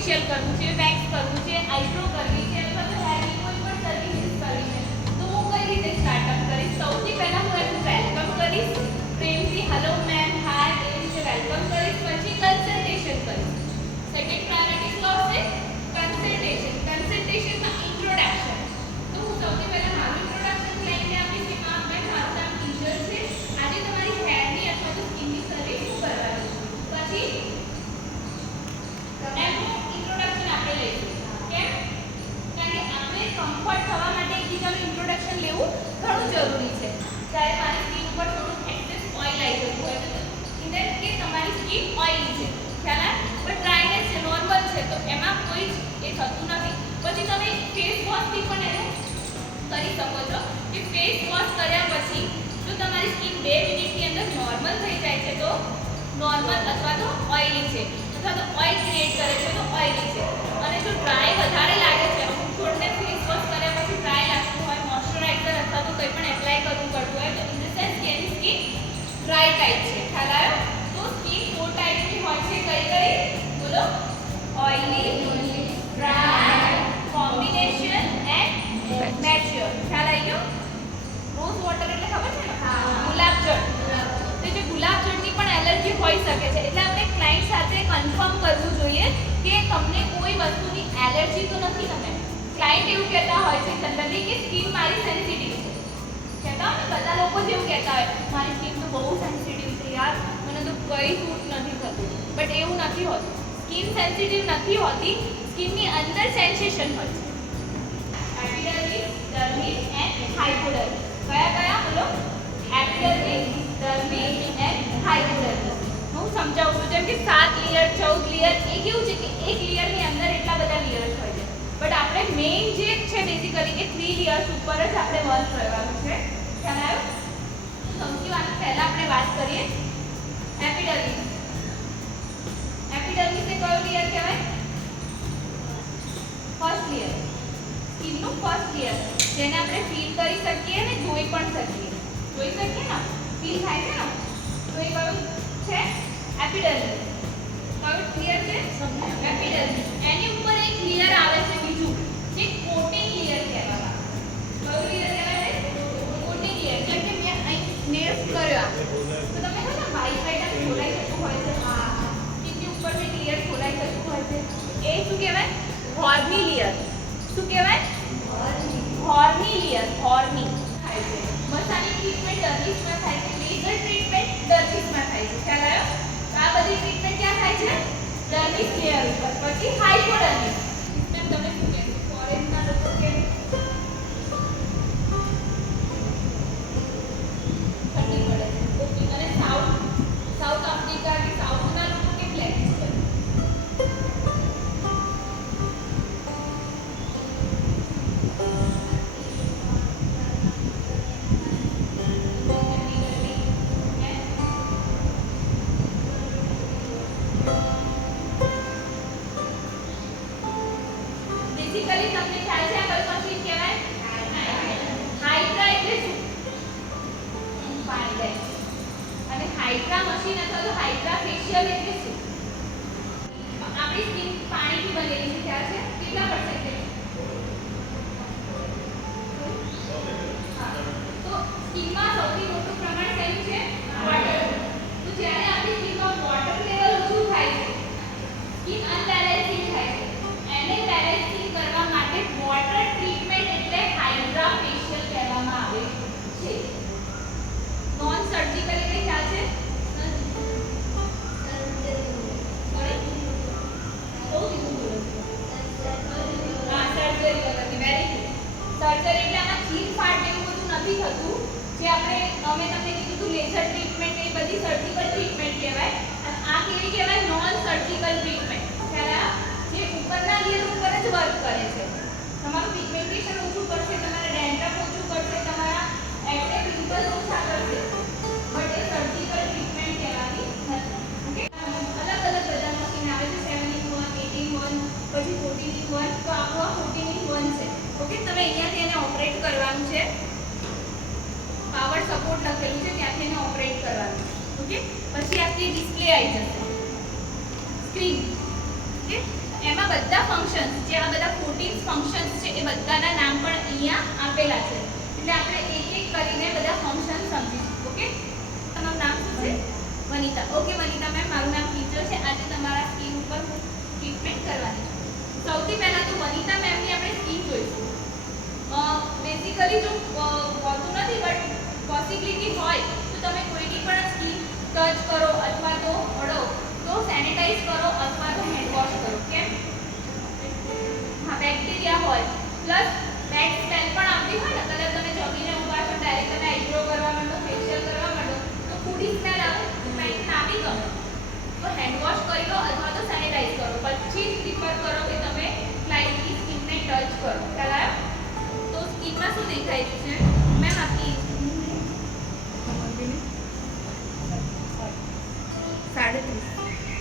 Facial કરવું છે, wax કરવું છે, આઈબ્રો કરવી છે અથવા તો હેરની કોઈ પણ સર્વિસીસ કરવી છે તો હું કઈ રીતે સ્ટાર્ટઅપ કરીશ? સૌથી પહેલા હું એનું વેલકમ કરીશ, પ્રેમથી હેલો મેમ, હાય એવી રીતે વેલકમ કરીશ, પછી કન્સલ્ટેશન કરીશ. સેકન્ડ પ્રાયોરિટી સ્લોટ છે કન્સલ્ટેશન. કન્સલ્ટેશનમાં ઇન્ટ્રોડક્શન. તો હું સૌથી પહેલા મારું ઇન્ટ્રોડક્શન ક્લાયન્ટને આપીશ કે મેમ મારું નામ ટીચર છે, આજે તમારી હેરની અથવા તો સ્કિનની સર્વિસ હું કરવાની છું. પછી એમનું ઇન્ટ્રોડક્શન આપણે લઈશું. કેમ? કારણ કે આપણે કમ્ફર્ટ થવા માટે એકબીજાનું ઇન્ટ્રોડક્શન લેવું ઘણું જરૂરી છે. જ્યારે મારી સ્કિન ઉપર થોડું એક્સેસ ઓઇલ આવી જતું હોય છે તો ઇન દેટ કે તમારી સ્કિન ઓઇલી છે, ખ્યાલ આવે, બટ ડ્રાયનેસ છે, નોર્મલ છે, તો એમાં કોઈ જ એ થતું નથી. પછી તમે ફેસ વોશથી પણ એને કરી શકો છો કે ફેસ વોશ કર્યા પછી જો તમારી સ્કિન 2 મિનિટની અંદર નોર્મલ થઈ જાય છે તો નોર્મલ અથવા તો ઓઇલી છે અથવા તો ઓઇલ ક્રિએટ કરે છે તો ઓઇલી છે. અને જો ડ્રાય વધારે લાગે છે, અમુક છોડને ફેસ વોશ કર્યા પછી ડ્રાય લાગતું હોય, મોઇશ્ચરાઇઝર અથવા તો કંઈ પણ એપ્લાય કરવું પડતું હોય તો ઇન ધ સેન્સ કે એની સ્કિન ડ્રાય ટાઈપ છે, ખ્યાલ આવ્યો? તો સ્કિન 4 ટાઈપની હોય છે. કઈ કઈ બોલો? Oily, dry, combination and mature. ખ્યાલ આવી ગયો? રોઝ વોટર એટલે ખબર છે ને? ગુલાબજળ. તો જે ગુલાબજળની પણ એલર્જી હોઈ શકે છે, એટલે આપણે ક્લાયન્ટ સાથે કન્ફર્મ કરવું જોઈએ કે તમને કોઈ વસ્તુની એલર્જી તો નથી. તમે ક્લાયન્ટ એવું કહેતા હોય છે જનરલી કે સ્કિન મારી સેન્સિટિવ છે, કહેતા હોય ને બધા લોકો જેવું કહેતા હોય મારી સ્કિન તો બહુ સેન્સિટિવ છે યાર, મને તો કંઈ સૂટ નથી થતું. બટ એવું નથી હોતું. સ્કિન સેન્સિટિવ નથી હોતી, સ્કિનની અંદર સેન્સેશન હોય છે. Epidermis, dermis and hypodermis. કયા કયા બોલો? Epidermis, dermis and hypodermis. હું સમજાવું છું. જેમ કે 7 લેયર 14 લેયર એ કેવું છે કે એક લેયરની અંદર એટલા બધા લેયર્સ હોય છે, બટ આપણે મેઇન જે છે બેઝિકલી કે 3 લેયર્સ ઉપર જ આપણે વર્ક કરવાનું છે. ખ્યાલ આવ્યો? સૌથી પહેલા આપણે વાત કરીએ એપિડર્મિસ. એપિડર્મિસ એ કયો લેયર કહેવાય? First layer. સ્કિનનું ફર્સ્ટ લેયર જેને આપણે ફીલ કરી શકીએ અને જોઈ પણ શકીએ. જોઈ શકીએ ને? ફીલ થાય છે ને? તો એ કયું છે? એપિડર્મિસ. કયું લેયર છે? એપિડર્મિસ. એની ઉપર એક લેયર આવે છે બીજું જે કોટિંગ લેયર કહેવાય. કયું લેયર કહેવાય? Coating layer. જેમ કે મેં અહીં નેલ્સ કર્યો તો તમે ખબર વ્હાઈટ વ્હાઈટ આમ ખોલાઈ જતું હોય છે. હા, સ્કિનની ઉપર એક લેયર ખોલાઈ જતું હોય છે. એ શું કહેવાય? હોર્ની લેયર. શું કહેવાય? હોર્ની લેયર. હોર્ની થાય છે. મસાની ટ્રીટમેન્ટ ડર્મિસમાં થાય છે, લેઝર ટ્રીટમેન્ટ ડર્મિસમાં થાય છે. ખ્યાલ આવ્યો? તો આ બધી ટ્રીટમેન્ટ ક્યાં થાય છે? ડર્મિસ લેયર ઉપર. પછી હાઇપોડર્મિસ. મેમ તમે શું કહેશો? ફોરેનના લોકો કે ઠંડી પડે છે, ઓકે, અને સાઉથ આફ્રિકા કે સાઉથના લોકો કે બ્લેક છે? બેઝિકલી તમને ખ્યાલ છે આ કયું મશીન કહેવાય? હાઇડ્રા એટલે શું? પાણી. અને હાઇડ્રા મશીન અથવા તો હાઇડ્રા ફેશિયલ એટલે શું? આપણી સ્કિન પાણીથી બનેલી છે. ખ્યાલ છે? કેટલા %? તો સ્કિનમાં સૌથી મોટું પ્રમાણ કયું છે? વોટર. તો જ્યારે આપણી સ્કિનમાં વોટર લેવલ ઓછું થાય છે, સ્કિન અનબેલેન્સિંગ થાય છે, એને બેલેન્સિંગ કરવા માટે વોટર ટ્રીટમેન્ટ એટલે હાઇડ્રા ફેશિયલ કહેવામાં આવે છે. નોન સર્જિકલ એટલે ખ્યાલ છે? સર્જરી એટલે આમાં ચીર ફાટ એવું બધું નથી થતું. જે અમે તમને કીધું હતું લેઝર ટ્રીટમેન્ટ એ બધી સર્જિકલ ટ્રીટમેન્ટ કહેવાય. અને આ કેવી કહેવાય? Non surgical treatment. ખ્યાલ જે ઉપરના લેયર ઉપર જ વર્ક કરે છે. તમારું પિગમેન્ટેશન ઓછું કરશે, તમારા ડેન્ડ્રફ ઓછું કરશે, તમારા એક્ને પિમ્પલ્સ ઓછા કરશે, બટ એ સર્જિકલ ટ્રીટમેન્ટ કહેવાતી નથી. ઓકે, અલગ અલગ બધા મશીન આવે છે, 7 in 1, 8 in 1, પછી 14 in 1. તો આપણું આ 14 in 1 છે. ઓકે, તમે અહીંયાથી એને ઓપરેટ કરવાનું છે. પાવર સપોર્ટ લખેલું છે, ત્યાંથી એને ઓપરેટ કરવાનું. ઓકે, પછી આપણી ડિસ્પ્લે આવી જશે, સ્ક્રીન. ઓકે, એમાં ફંક્શન્સ જે આ બધા 14 ફંક્શન્સ છે એ બધાના નામ પણ અહીંયા આપેલા છે, એટલે આપણે એક એક કરીને બધા ફંક્શન સમજીશું. ઓકે, તમારું નામ શું છે? વનિતા. ઓકે વનિતા મેમ, મારું નામ ટીચર છે. આજે તમારા સ્કિન ઉપર હું ટ્રીટમેન્ટ કરવાની છું. સૌથી પહેલા તો વનિતા મેમની આપણે સ્કિન જોઈશું. બેઝિકલી જો હોતું નથી બટ પોસિબિલિટી હોય તો તમે કોઈની પણ સ્કિન ટચ કરો અથવા તો અડો તો સેનિટાઈઝ કરો અથવા તો હેન્ડ વોશ કરો. કેમ? હા, બેક્ટેરિયા હોય પ્લસ બેડ સ્મેલ પણ આવતી હોય ને, કદાચ તમે જમીને ઊભા છો ડાયરેક્ટ તમે આઈબ્રો કરવા માંડો, ફેશિયલ કરવા માંડો તો ફૂડી સ્મેલ આવે તો પેન્ટ ના બી ગમે. તો હેન્ડ વોશ કરી લો અથવા તો સેનિટાઈઝ કરો, પછી જ પ્રિફર કરો કે તમે ક્લાયન્ટની સ્કિનને ટચ કરો. ખ્યાલ આવ્યો? તો સ્કિનમાં શું દેખાય રહ્યું છે મેમ? આપની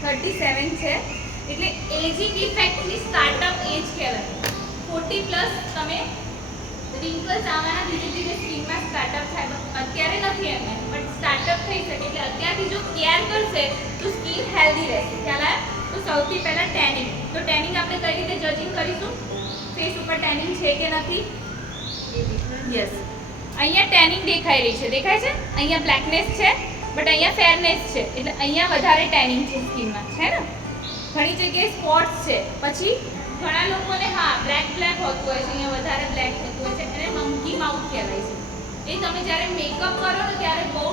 37 છે, એટલે એજિંગ ઇફેક્ટની સ્ટાર્ટઅપ એજ કહેવાય. 40 પ્લસ તમે રિંકલ્સ આવવાના ધીરે ધીરે સ્કિનમાં સ્ટાર્ટઅપ થાય. અત્યારે નથી એમ બટ સ્ટાર્ટઅપ થઈ શકે, એટલે અત્યારથી જો કેર કરશે તો સ્કિન હેલ્ધી રહેશે. ખ્યાલ આવે? તો સૌથી પહેલાં ટેનિંગ. તો ટેનિંગ આપણે કઈ રીતે જજિંગ કરીશું? ફેસ ઉપર ટેનિંગ છે કે નથી? યસ, અહીંયા ટેનિંગ દેખાઈ રહી છે. દેખાય છે? અહીંયા બ્લેકનેસ છે બટ અહીંયા ફેરનેસ છે, એટલે અહીંયા વધારે ટેનિંગ છે સ્કિનમાં, છે ને? ઘણી જગ્યાએ સ્પોટ્સ છે. પછી ઘણા લોકોને હા બ્લેક હોતું હોય છે, અહીંયા વધારે બ્લેક થતું હોય છે, એને મંકી માઉથ કહેવાય છે. એ તમે જ્યારે મેકઅપ કરો ને ત્યારે બહુ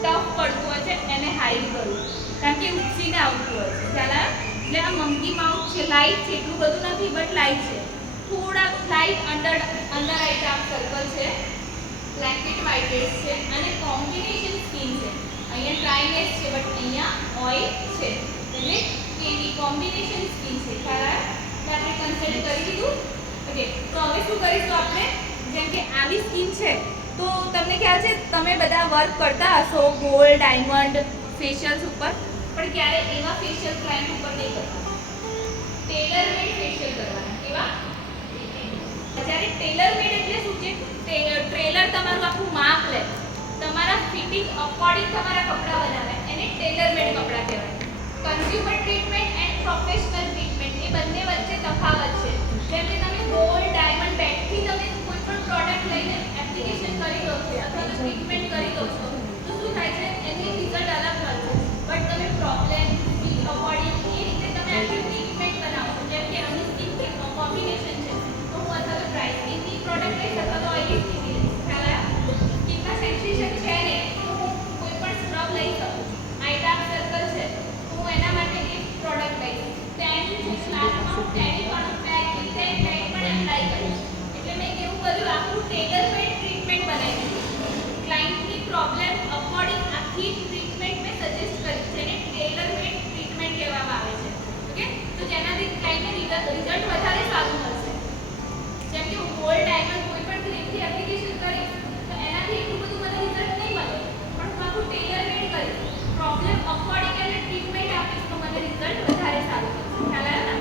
ટફ પડતું હોય છે એને હાઈડ કરવું, કારણ કે ઉછીને આવતું હોય છે. ખ્યાલ આવે? એટલે આ મંકી માઉથ છે, લાઇટ છે, એટલું બધું નથી બટ લાઇટ છે. થોડા light under eye dark circle છે, બ્લેકેટ વ્હાઇટેડ છે અને કોમ્બિનેશન સ્કિન છે. અહીંયા ડ્રાયનેસ છે બટ અહીંયા ઓઇલ છે, એટલે કેવી કોમ્બિનેશન સ્કિન છે. ખ્યાલ આવે? આપણે કન્સલ્ટ કરી દીધું. ઓકે, તો હવે શું કરીશું આપણે? જેમ કે આવી સ્કિન છે તો તમને ખ્યાલ છે તમે બધા વર્ક કરતા હશો ગોલ્ડ ડાયમંડ ફેશિયલ્સ ઉપર, પણ ક્યારે એવા ફેશિયલ ક્લાયન્ટ ઉપર નહીં કરવાના. ટેલર મેડ ફેશિયલ કરવાના. કેવા? જ્યારે ટેલર મેડ એટલે શું છે? ટ્રેલર તમારું આખું માપ લે, તમારા ફિટિંગ અકોર્ડિંગ તમારા કપડાં બનાવે, એને ટેલર મેડ કપડાં કહેવાય. Consumer treatment and professional treatment એ બંને વચ્ચે તફાવત છે. જેમ કે તમે ગોલ્ડ ડાયમંડ બેગથી તમે કોઈ પણ પ્રોડક્ટ લઈને એપ્લિકેશન કરી દો છો અથવા તો ટ્રીટમેન્ટ કરી દો છો તો શું થાય છે? એની રિઝલ્ટ અલગ મળશે. બટ તમે પ્રોબ્લેમ અકોર્ડિંગ એ રીતે તમે આખી ટ્રીટમેન્ટ બનાવો. જેમ કે આની સ્કિન કોમ્બિનેશન છે તો હું અથવા તો ડ્રાય સ્કિનની પ્રોડક્ટ લઈશ અથવા તો ઓઇલી સ્કિનની લઈશ. ખ્યાલ આવ્યો? સ્કિનમાં સેન્સેશન છે ને તો હું કોઈ પણ સ્ક્રબ લઈ શકું. આઈ ડાર્ક સર્કલ છે તો હું એના માટે એક પ્રોડક્ટ લઈશ. ટેન છે ક્લાસમાં ટેનિંગ વાળું પેક રિટેન પેક પણ એપ્લાય કરીશ. એટલે મેં કેવું કર્યું, આખું ટેલર મેડ ટ્રીટમેન્ટ બનાવી દીધું. ક્લાયન્ટની પ્રોબ્લેમ અકોર્ડિંગ આખી ટ્રીટમેન્ટ મેં સજેસ્ટ કરી, જેને ટેલર મેડ ટ્રીટમેન્ટ કહેવામાં આવે છે. ઓકે, તો જેનાથી ક્લાયન્ટને રિઝલ્ટ વધારે સારું મળશે. જેમ કે હું ગોલ્ડ ડાયમંડ કોઈ પણ ક્રીમથી એપ્લિકેશન કરીશ તો એનાથી એટલું બધું મને રિઝલ્ટ નહીં મળે, પણ હું આખું ટેલર મેડ કરીશ, પ્રોબ્લેમ અકોર્ડિંગ એને ટ્રીટમેન્ટ આપીશ તો મને રિઝલ્ટ વધારે સારું મળશે. ખ્યાલ આવ્યો ને?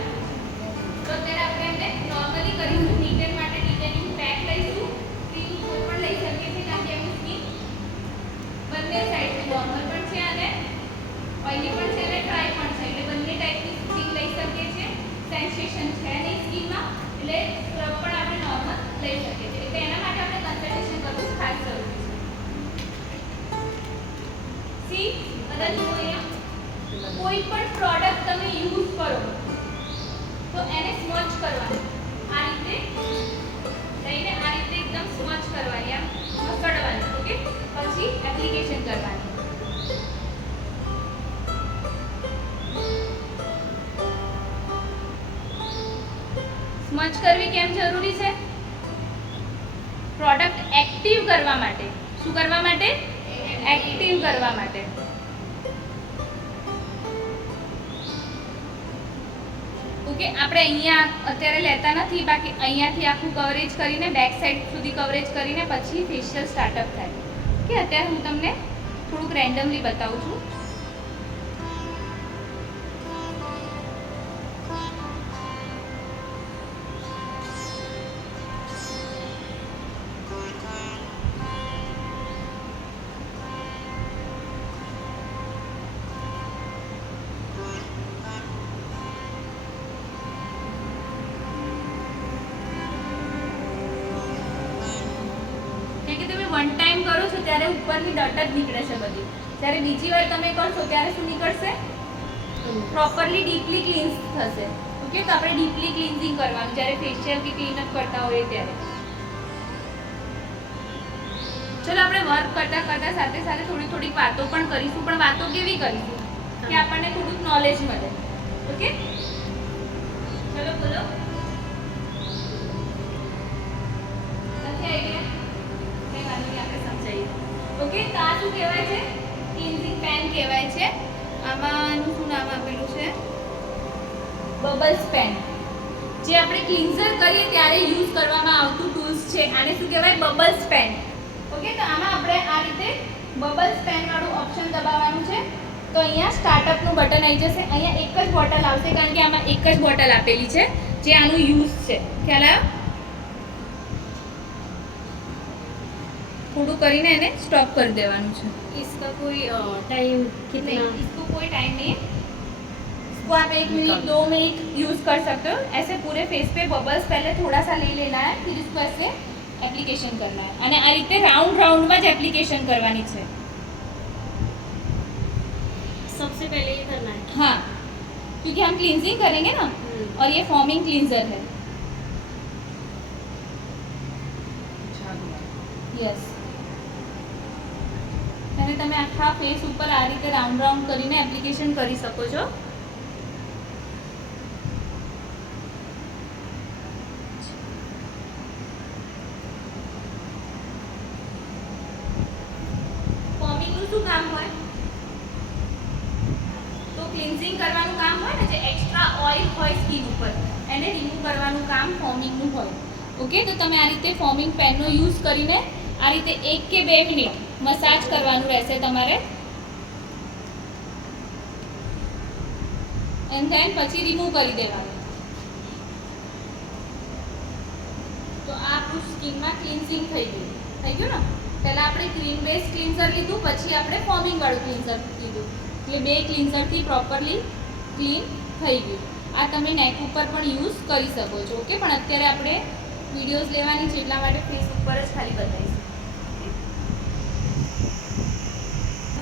તો અત્યારે આપણે એમને નોર્મલી કરીશું. ટીટેન માટે ટીટેનિંગ પેક લઈશું. ક્રીમ કોઈ પણ લઈ શકીએ છીએ કારણ કે એમની સ્કિન બંને સાઈડથી નોર્મલ પણ છે અને ઓઇલી પણ છે અને ડ્રાય પણ છે, એટલે બંને ટાઈપની સ્કિન લઈ શકીએ છીએ. સેન્સેશન છે નહીં સ્કિનમાં, એટલે સ્ક્રબ પણ આપણે નોર્મલ લઈ શકીએ છીએ. એટલે એના માટે આપણે કન્સલ્ટેશન કરવું ખાસ જરૂરી છે. સી બધા જુઓ અહીંયા, કોઈ પણ પ્રોડક્ટ તમે યુઝ કરો તો એને સ્મચ કરવાની. આ રીતે લઈને આ રીતે એકદમ સ્મચ કરવાની, આમ મસળવાની. ઓકે, પછી એપ્લિકેશન કરવાની. સ્મચ કરવી કેમ જરૂરી છે? પ્રોડક્ટ એક્ટિવ કરવા માટે. શું કરવા માટે? એક્ટિવ કરવા માટે. ઓકે, આપણે અહીંયા અત્યારે લેતા નથી, બાકી અહીંયાથી આખું કવરેજ કરીને બેક સાઈડ સુધી કવરેજ કરીને પછી ફેશિયલ સ્ટાર્ટઅપ થાય. ઓકે, અત્યારે હું તમને થોડુંક રેન્ડમલી બતાવું છું. વન ટાઈમ કરો છો ત્યારે ઉપરની ડટ જ નીકળે છે બધી, જ્યારે બીજી વાર તમે કરશો ત્યારે શું નીકળશે? પ્રોપરલી ડીપલી ક્લીન્સ થશે. ઓકે, તો આપણે ડીપલી ક્લિન્ઝિંગ કરવાનું જ્યારે ફેશિયલ કે ક્લીનઅપ કરતા હોઈએ ત્યારે. ચલો આપણે વર્ક કરતા કરતા સાથે સાથે થોડીક વાતો પણ કરીશું, પણ વાતો કેવી કરીશું કે આપણને થોડુંક નોલેજ મળે. ઓકે, ચલો બોલો. નથી આઈડિયા? કઈ વાંધો નહીં, આપણે સમજાવીએ. ઓકે, તો આ શું કહેવાય છે? ક્લિન્ઝિંગ પેન કહેવાય છે. આમાં શું નામ આપેલું છે? Bubbles pen. જે આપણે ક્લિન્ઝર કરીએ ત્યારે યુઝ કરવામાં આવતું ટૂલ્સ છે. આને શું કહેવાય? Bubbles pen. ઓકે, તો આમાં આપણે આ રીતે બબલ્સ પેન વાળું ઓપ્શન દબાવવાનું છે. તો અહીંયા સ્ટાર્ટઅપનું બટન આવી જશે. અહીંયા એક જ બોટલ આવશે કારણ કે આમાં એક જ બોટલ આપેલી છે જે આનું યુઝ છે. ખ્યાલ આવ્યો? થોડું કરીને એને સ્ટોપ કરી દેવાનું છે. इसका कोई टाइम कितना? इसको कोई टाइम नहीं है. इसको आप 1 मिनट 2 मिनट यूज कर सकते हो. ऐसे पूरे फेस पे बबल्स पहले थोड़ा सा ले लेना है, फिर इसको ऐसे एप्लीकेशन करना है. અને આ રીતે રાઉન્ડ રાઉન્ડમાં જ એપ્લિકેશન કરવાની છે. सबसे पहले ये करना है. हाँ, क्योंकि हम क्लींजिंग करेंगे ना, और ये फॉर्मिंग क्लींजर है. यस, અને તમે આખા ફેસ ઉપર આ રીતે રાઉન્ડ રાઉન્ડ કરીને એપ્લિકેશન કરી શકો છો. ફોર્મિંગનું શું કામ હોય? તો ક્લિન્ઝિંગ કરવાનું કામ હોય ને, જે એક્સ્ટ્રા ઓઇલ હોય સ્કિન ઉપર એને રિમૂવ કરવાનું કામ ફોર્મિંગનું હોય. ઓકે, તો તમે આ રીતે ફોર્મિંગ પેનનો યુઝ કરીને આ રીતે 1 કે 2 મિનિટ મસાજ કરવાનું રહેશે તમારે. એન્ડ ધેન પછી રિમૂવ કરી દેવાનું. તો આ આપણું સ્કિનમાં ક્લિન્ઝિંગ થઈ ગયું ને. પહેલાં આપણે ક્રીમ બેઝ ક્લિન્ઝર લીધું, પછી આપણે ફોર્મિંગ વાળું ક્લિન્ઝર લીધું, એટલે 2 ક્લિન્ઝરથી પ્રોપરલી ક્લીન થઈ ગયું. આ તમે નેક ઉપર પણ યુઝ કરી શકો છો. ઓકે, પણ અત્યારે આપણે વિડીયોઝ લેવાની છે એટલા માટે ફેસ ઉપર જ ખાલી બતાવીશું.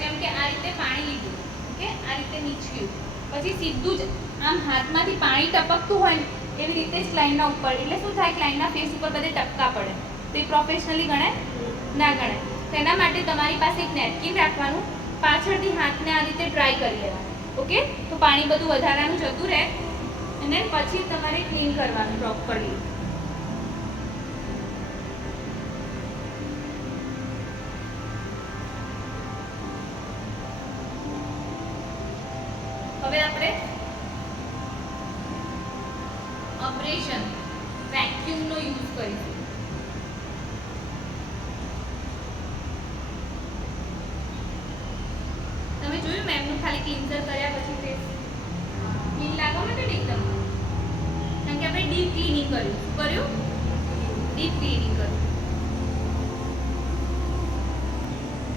કેમ કે આ રીતે પાણી લીધું, ઓકે, આ રીતે નીચવ્યું, પછી સીધું જ આમ હાથમાંથી પાણી ટપકતું હોય ને એવી રીતે જ ક્લાયન્ટના ઉપર, એટલે શું થાય, ક્લાયન્ટના ફેસ ઉપર બધે ટપકા પડે. તો એ પ્રોફેશનલી ગણાય? ના ગણાય. તેના માટે તમારી પાસે એક નેપકિન રાખવાનું, પાછળથી હાથને આ રીતે ડ્રાય કરી લેવાનું. ઓકે, તો પાણી બધું વધારાનું જતું રહે અને પછી તમારે ક્લીન કરવાનું પ્રોપરલી. હવે આપણે અબ્રેશન વેક્યુમનો યુઝ કરીશું. તમે જોયું મેમનું ખાલી ક્લિન્ઝર કર્યા પછી ફેસ ક્લીન લાગવા માટે ને એકદમ, કારણ કે આપણે ડીપ ક્લીનિંગ કર્યું. ડીપ ક્લીનિંગ કર્યું.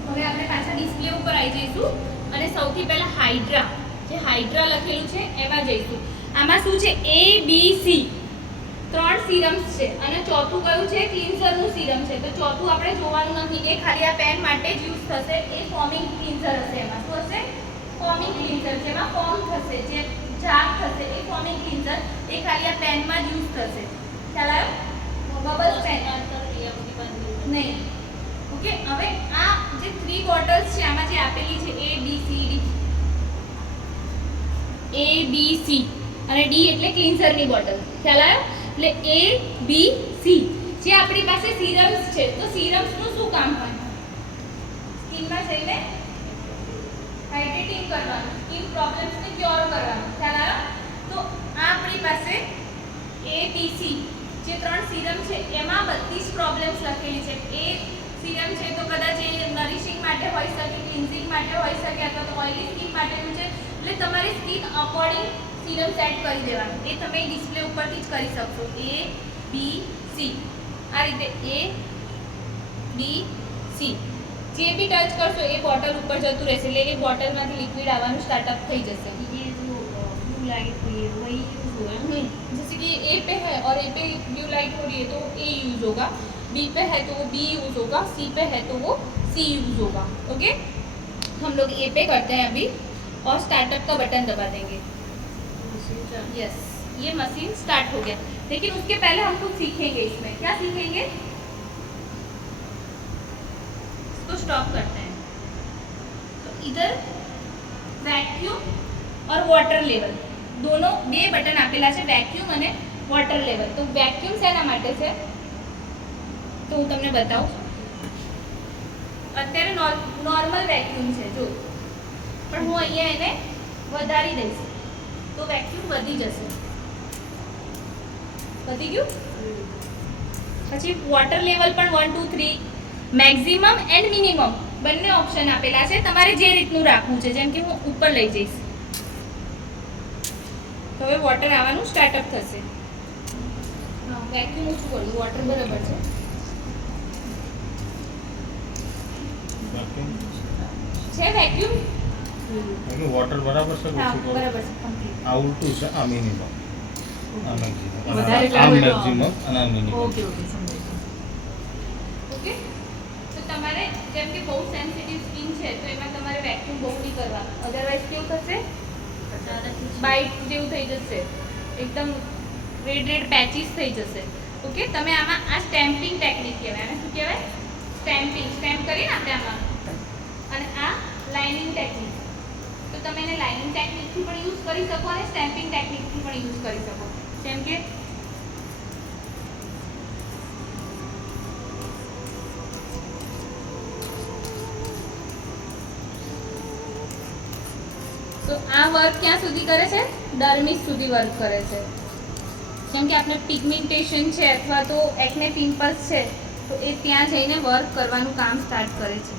હવે આપણે પાછા ડિસ્પ્લે ઉપર આવી જઈશું અને સૌથી પહેલા હાઇડ્રા, જે હાઇડ્રા લખેલું છે એમાં જઈશું. આમાં શું છે? A B C 3 સિરમ્સ છે અને ચોથું કયું છે? ક્લિન્ઝરનું સિરમ છે. તો ચોથું આપણે જોવાનું નથી, એ ખાલી આ પેન માટે જ યુઝ થશે. એ ફોર્મિંગ ક્લિન્ઝર હશે. એમાં શું હશે? Forming cleanser. જેમાં ફોર્મ થશે, જે ઝાગ થશે, એ ફોર્મિંગ ક્લિન્ઝર એ ખાલી આ પેનમાં જ યુઝ થશે. ખ્યાલ આવ્યો? બબલ્સ પેન નહીં. ઓકે, હવે આ જે 3 બોટલ્સ છે આમાં જે આપેલી છે A B C D, A B C અને D એટલે ક્લિન્ઝરની બોટલ. ખ્યાલ આવ્યો? એટલે A B C જે આપણી પાસે સિરમ્સ છે, તો સિરમ્સનું શું કામ હોય? સ્કિનમાં જઈને હાઇડ્રેટિંગ કરવાનું, સ્કિન પ્રોબ્લેમ્સને ક્યોર કરવાનું. ખ્યાલ આવ્યો? તો આ આપણી પાસે A B C જે 3 સિરમ છે એમાં બધી જ પ્રોબ્લેમ્સ લખેલી છે. એ સિરમ છે તો કદાચ એ નરિશિંગ માટે હોઈ શકે, ક્લિન્ઝિંગ માટે હોઈ શકે, અથવા તો ઓઇલી સ્કિન માટેનું છે. એટલે તમારી સ્કિન અકોર્ડિંગ સિરમ સેટ કરી દેવાનું. એ તમે ડિસ્પ્લે ઉપરથી જ કરી શકશો. A B C આ રીતે A B C જે બી ટચ કરશો એ બોટલ ઉપર જતું રહેશે, એટલે એ બોટલમાંથી લિક્વિડ આવવાનું स्टार्टअप થઈ जैसे ये जो ब्लू लाइट हुई है वही यूज हुआ है. जैसे कि ए पे है और ए पे ब्लू लाइट हो रही है तो ए यूज होगा, B बी पे है तो वो बी यूज़ होगा, सी पे है तो वो सी यूज़ होगा। ओके, हम लोग ए पे करते हैं अभी और स्टार्टअप का बटन दबा देंगे। यस, ये मशीन स्टार्ट हो गया। लेकिन उसके पहले हम कुछ सीखेंगे इसमें। क्या सीखेंगे? इसको स्टॉप करते हैं। तो इधर वैक्यूम और वॉटर लेवल दोनों બે બટન આપેલા છે, વેક્યુમ અને વોટર લેવલ। તો વેક્યુમ શેના માટે છે તો હું તમને બતાવું। અત્યારે નોર્મલ વેક્યુમ છે જો, પણ હું અહીંયા એને વધારી દઈશ તો વેક્યુમ વધી જશે। વધી ગયું। પછી વોટર લેવલ પણ 1 2 3 મેક્સિમમ એન્ડ મિનિમમ બંને ઓપ્શન આપેલા છે, તમારે જે રીતનું રાખવું છે। જેમ કે હું ઉપર લઈ જઈશ તો હવે વોટર આવવાનું સ્ટાર્ટઅપ થશે। હા, વેક્યુમ ઓછું કર્યું, વોટર બરાબર છે। છે વેક્યુમ એનું વોટર બરાબર છે હા ઓછું કરો. બરાબર છે કમ્પ્લીટ। આ ઉલટું છે આ મિનિમમ આ મેક્સિમમ વધારે આ કરવું મેક્સિમમ અને આ મિનિમમ ઓકે ઓકે સમજાઈ ગયું. ઓકે, તો તમારે જેમ કે બહુ સેન્સિટિવ સ્કિન છે તો એમાં તમારે વેક્યુમ બહુ નહીં કરવાનું, અધરવાઇઝ કેવું થશે બાઇટ જેવું થઈ જશે, એકદમ રેડ રેડ પેચીસ થઈ જશે। ઓકે, તમે આમાં આ સ્ટેમ્પિંગ ટેકનિક કહેવાય, આને શું કહેવાય? સ્ટેમ્પિંગ। સ્ટેમ્પ કરીને આપણે આમાં, અને આ લાઇનિંગ ટેકનિક। તો તમે એને લાઇનિંગ ટેકનિકથી પણ યુઝ કરી શકો અને સ્ટેમ્પિંગ ટેકનિકથી પણ યુઝ કરી શકો। જેમ કે તો આ વર્ક ક્યાં સુધી કરે છે? ડર્મિસ સુધી વર્ક કરે છે। જેમ કે આપણે પિગમેન્ટેશન છે અથવા તો એકને પિમ્પલ્સ છે તો એ ત્યાં જઈને વર્ક કરવાનું કામ સ્ટાર્ટ કરે છે।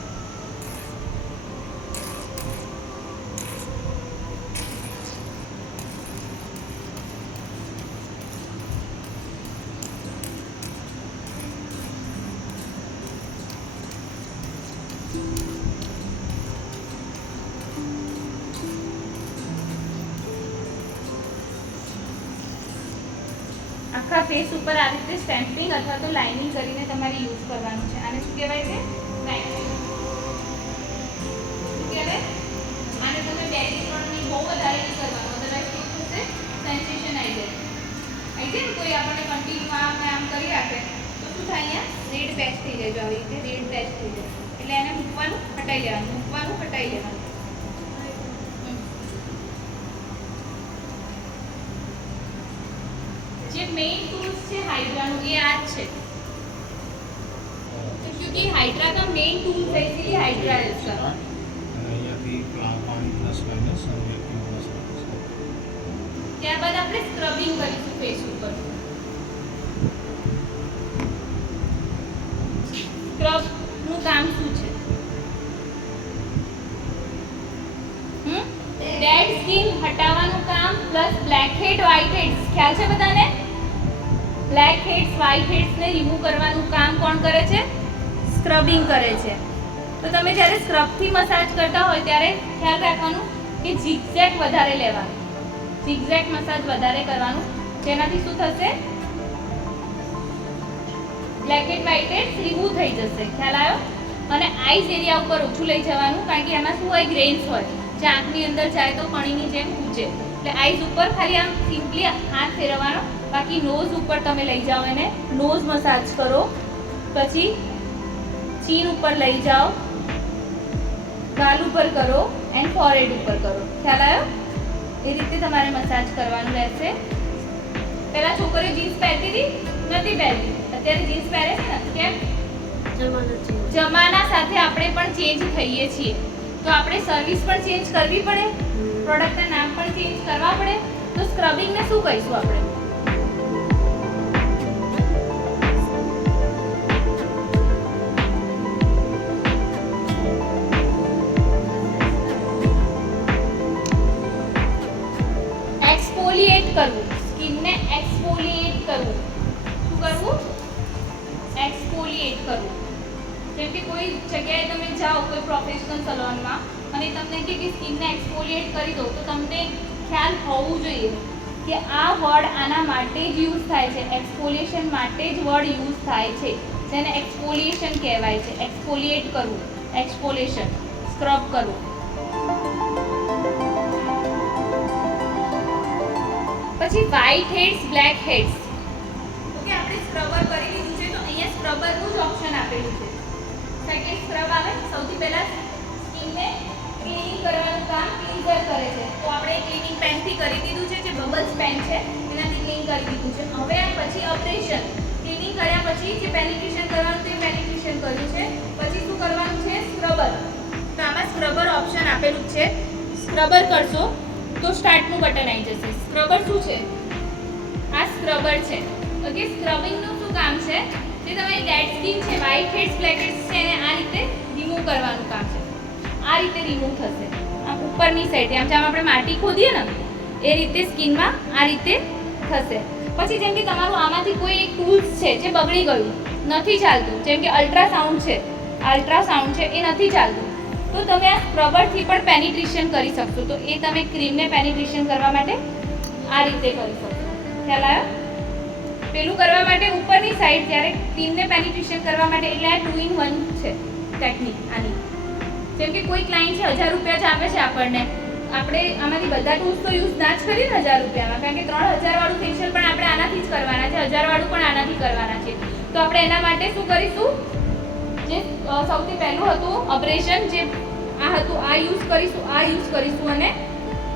આખા ફેસ ઉપર આ રીતે સ્ટેમ્પિંગ અથવા તો લાઇનિંગ કરીને તમારે યુઝ કરવાનું છે। આને શું કહેવાય છે? વેક્યુમ। શું કહેવાય? આને તમે 2 થી 3 મિનિટ બહુ વધારે નહીં કરવાનું, અધરવાઇઝ શું થશે? સેન્સેશન આવી જાય। આવી જાય ને કોઈ આપણને કન્ટિન્યુ આમ ને આમ કરી રાખે તો શું થાય? અહીંયા રેડ પેચ થઈ જાય, જો આવી રીતે રેડ પેચ થઈ જાય। એટલે એને મૂકવાનું, હટાઈ લેવાનું, મૂકવાનું, હટાઈ લેવાનું। જે मेन टूल्स છે हाइड्राનું એ આ જ છે। तो क्योंकि हाइड्रा का मेन टूल्स है इसीलिए हाइड्रा है इसका। અને અહીંયાથી પાણી પ્લસ માઇનસ અને વેક્યુમ પ્લસ માઇનસ ત્યારબાદ આપણે સ્ક્રબિંગ કરીશું ફેસ ઉપર। સ્ક્રબ નું કામ શું છે? ડેડ સ્કિન હટાવવાનું કામ પ્લસ બ્લેક હેડ વ્હાઇટ હેડ્સ, ખ્યાલ છે બધાને? બ્લેક હેડ્સ વ્હાઇટ હેડ્સ ને રિમૂવ કરવાનું કામ કોણ કરે છે? સ્ક્રબિંગ કરે છે। તો તમે જ્યારે સ્ક્રબ થી મસાજ કરતા હોય ત્યારે ખ્યાલ રાખવાનું કે ઝિગઝેગ વધારે લેવાનું, ઝિગઝેગ મસાજ વધારે કરવાનું, જેનાથી શું થશે? બ્લેક હેડ વ્હાઇટ હેડ્સ રિમૂવ થઈ જશે। ખ્યાલ આવ્યો? અને આઈઝ એરિયા ઉપર ઓછું લઈ જવાનું, કારણ કે એમાં શું હોય? ગ્રેન્સ હોય, જે આંખની અંદર જાય તો પાણીની જેમ પૂછે। એટલે આઈઝ ઉપર ખાલી આમ સિમ્પલી હાથ ફેરવવાનો, બાકી નોઝ ઉપર તમે લઈ જાઓ એને, નોઝ મસાજ કરો, પછી ચીન ઉપર લઈ જાઓ, ગાલ ઉપર કરો એન્ડ ફોરહેડ ઉપર કરો। ખ્યાલ આવ્યો? એ રીતે તમારે મસાજ કરવાનું રહેશે। પહેલા છોકરીઓ જીન્સ પહેરતી હતી? નથી પહેરતી, અત્યારે જીન્સ પહેરે છે ને? કેમ? જમાના સાથે આપણે પણ ચેન્જ થઈએ છીએ, તો આપણે સર્વિસ પણ ચેન્જ કરવી પડે, પ્રોડક્ટના નામ પણ ચેન્જ કરવા પડે। તો સ્ક્રબિંગને શું કહીશું આપણે? એક્સફોલિએટ કરવું, સ્કિનને એક્સફોલિએટ કરવું। શું કરવું? એક્સફોલિએટ કરવું। જેમ કે કોઈ જગ્યાએ તમે જાઓ કોઈ પ્રોફેશનલ સલોનમાં અને તમને કે સ્કિનને એક્સફોલિએટ કરી દો, તો તમને ખ્યાલ હોવું જોઈએ કે આ વર્ડ આના માટે જ યુઝ થાય છે, એક્સફોલિએશન માટે જ વર્ડ યુઝ થાય છે, જેને એક્સફોલિએશન કહેવાય છે. એક્સફોલિએટ કરવું, એક્સફોલિએશન, સ્ક્રબ કરવું. પછી white heads, black heads. Okay, આપણે સ્ક્રબર કરી લીધું છે તો અહીંયા સ્ક્રબરનું જ ઓપ્શન આપેલું છે. સેકન્ડ સ્ક્રબ આવે. સૌથી પહેલા સ્કિનને ક્લીનિંગ કરવાનું કામ ક્લીન્ઝર કરે છે. તો આપણે ક્લીનિંગ પેનથી કરી દીધું છે, જે બબલ્સ પેન છે એનાથી ક્લીન કરી દીધું છે. હવે પછી અબ્રેશન, ક્લીનિંગ કર્યા પછી જે પેનિટ્રેશન કરવાનું તે પેનિટ્રેશન કર્યું છે. પછી શું કરવાનું છે? સ્ક્રબર. તો આમાં સ્ક્રબર ઓપ્શન આપેલું છે. સ્ક્રબર કરશો તો સ્ટાર્ટનું બટન આવી જશે. સ્ક્રબર શું છે? આ સ્ક્રબર છે. ઓકે, સ્ક્રબિંગનું શું કામ છે? જે તમારી ડેડ સ્કિન છે, વ્હાઇટ હેડ્સ, બ્લેક હેડ્સ છે, એને આ રીતે રિમૂવ કરવાનું કામ છે. આ રીતે રિમૂવ થશે. આમ ઉપરની સાઈડ આમ જેમ આપણે માટી ખોદીએ ને એ રીતે સ્કિનમાં આ રીતે થશે. પછી જેમ કે તમારું આમાંથી કોઈ એક ટૂલ્સ છે જે બગડી ગયું, નથી ચાલતું, જેમ કે અલ્ટ્રાસાઉન્ડ છે, અલ્ટ્રાસાઉન્ડ છે એ નથી ચાલતું, તો તમે આ સ્ક્રબરથી પણ પેનિટ્રેશન કરી શકશો. તો એ તમે ક્રીમને પેનિટ્રેશન કરવા માટે આ રીતે કરી શકશો. ખ્યાલ આવ્યો? પેલું કરવા માટે ઉપરની સાઈડ, જ્યારે ક્રીમને પેનિટ્રેશન કરવા માટે, એટલે આ 2 in 1 છે ટેકનિક આની. જેમ કે કોઈ ક્લાયન્ટ છે 1000 રૂપિયા જ આપે છે આપણને, આપણે આમાંથી બધા ટૂલ્સ તો યુઝ ના જ કરીએ ને 1000 રૂપિયામાં, કારણ કે 3000 વાળું ફેશિયલ પણ આપણે આનાથી જ કરવાના છે, 1000 વાળું પણ આનાથી કરવાના છે. તો આપણે એના માટે શું કરીશું? જે સૌથી પહેલું હતું અબ્રેશન, જે આ હતું આ યુઝ કરીશું, આ યુઝ કરીશું અને